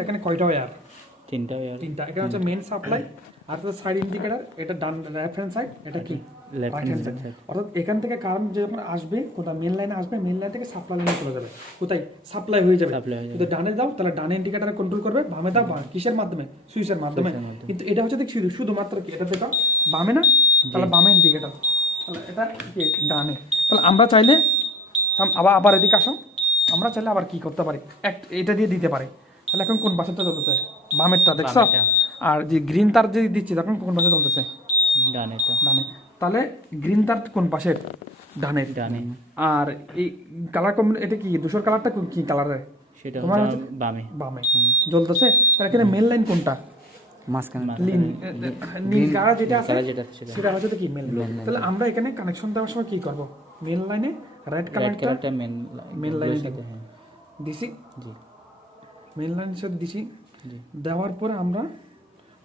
এখানে কয়টা ওয়্যার? তিনটা ওয়্যার। তিনটা। এখানে হচ্ছে মেইন সাপ্লাই, আর হচ্ছে সাইড ইন্ডিকেটর, এটা ডান লেফট হ্যান্ড সাইড, এটা কি লেফট রাইট হ্যান্ড সাইড। অর্থাৎ এখান থেকে কারেন্ট যখন আসবে কোথায় মেইন লাইনে আসবে, মেইন লাইন থেকে সাপ্লাই লাইনে চলে যাবে, কোথায় সাপ্লাই হয়ে যাবে। যদি ডানে দাও তাহলে ডানে ইন্ডিকেটরে কন্ট্রোল করবে, বামে দাও কিসের মাধ্যমে? সুইচের মাধ্যমে। কিন্তু এটা হচ্ছে দেখছি শুধুমাত্র কি এটা দেখো বামে না, তাহলে বামে ইন্ডিকেটর, তাহলে এটা কি ডানে। তাহলে আমরা চাইলে আবার এদিকে আসো, আমরা চাইলে আবার কি করতে পারি, এটা দিয়ে দিতে পারি। তাহলে এখন কোন পাশেটা চলতেছে? বামেরটা, দেখছো? আর যে গ্রিন তার যে দিচ্ছি তখন কোন পাশে চলতেছে? ডানেরটা। ডানে। তাহলে গ্রিন তার কোন পাশের? ডানের। ডানে। আর এই কালার এটা কি ধূসর কালারটা কি কালারের? সেটা তোমার হচ্ছে বামে। বামে জ্বলতেছে। তাহলে এখানে মেন লাইন কোনটা? মাঝখানে নীল কালার যেটা আছে সেটা হচ্ছে কি মেন লাইন। তাহলে আমরা এখানে কানেকশন দেওয়ার সময় কি করব? মেন লাইনে রেড কালারটা মেন লাইনে দিছি, জি মেন লাইনের সাথে দিছি। জি। দেওয়ার পরে আমরা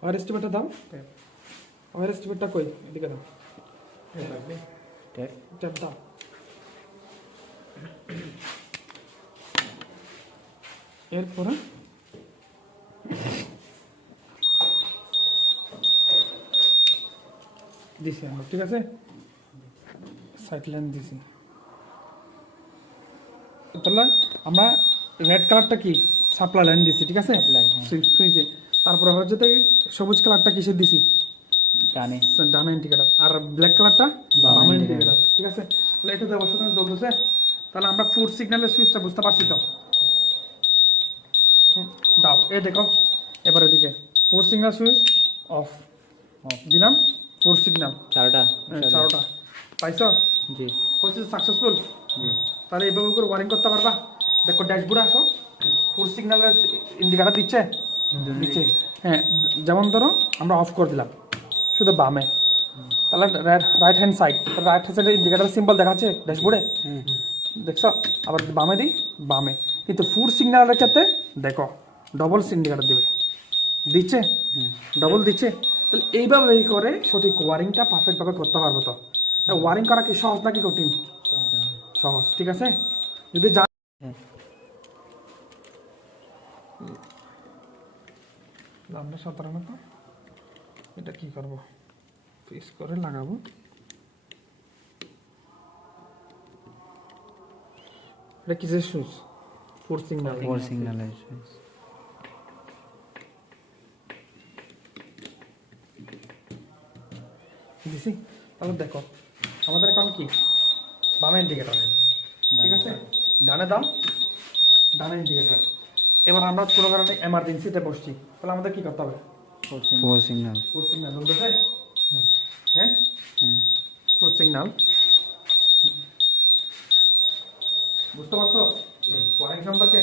ওয়ার এস্টিমেটটা দাও। ওয়ার এস্টিমেটটা কই? এদিকে দাও। ট্যাপ দাও। এরপরে দিছি আমরা, ঠিক আছে? সাইড লাইন দিছি। তাহলে আমরা রেড কালারটা কি সাপ্লাই লাইন দিছি, ঠিক আছে? সুইচে। তারপরে হচ্ছে সবুজ কালারটা কিসে দিছি? ডানে। ডানে ইন্ডিকেটর। আর ব্ল্যাক কালারটা বামে ইন্ডিকেটর, ঠিক আছে? তাহলে এটা দেওয়ার সাথে চলতেছে। তাহলে আমরা ফুড সিগন্যালের সুইচটা বুঝতে পারছি তো? দাও, এই দেখো এবার এদিকে ফোর সিগন্যাল সুইচ অফ দিলাম। ফোর সিগন্যাল চারোটা পাইছো? জি। হচ্ছে সাকসেসফুল। তাহলে এইভাবে করে ওয়ারিং করতে পারবা। দেখো ড্যাশবোর্ডে আসো, ফোর সিগন্যালের ইন্ডিকেটর দিচ্ছে। হ্যাঁ, যেমন ধরো আমরা অফ করে দিলাম শুধু বামে, তাহলে right hand side indicator symbol দেখাচ্ছে ড্যাশবোর্ডে, দেখছো? আবার বামে দিই, বামে। কিন্তু ফুড সিগন্যালের ক্ষেত্রে দেখো ডবল ইন্ডিকেটর দেবে, দিচ্ছে ডবল দিচ্ছে। তাহলে এইভাবে করে সঠিক ওয়ারিংটা পারফেক্টভাবে করতে পারবো। তো ওয়ারিং করা কি সহজ নাকি কঠিন? সহজ, ঠিক আছে? যদি আমরা সাধারণত এটা কি করব, পিস করে লাগাবো। এটা কিসের সুইচ? ফোর সিগন্যালের সুইচ। দিছি। তাহলে দেখো আমাদের এখন কি বামে ইন্ডিকেটর, ঠিক আছে? ডানে দাও, ডানে ইন্ডিকেটর। এবার আমরা কোনো কারণে এমার্জেন্সিতে বসছি, তাহলে আমাদের কি করতে হবে? ফোর সিগন্যাল চলতেছে। হ্যাঁ, ফোর সিগন্যাল। বুঝতে পারছো ওয়ারিং সম্পর্কে?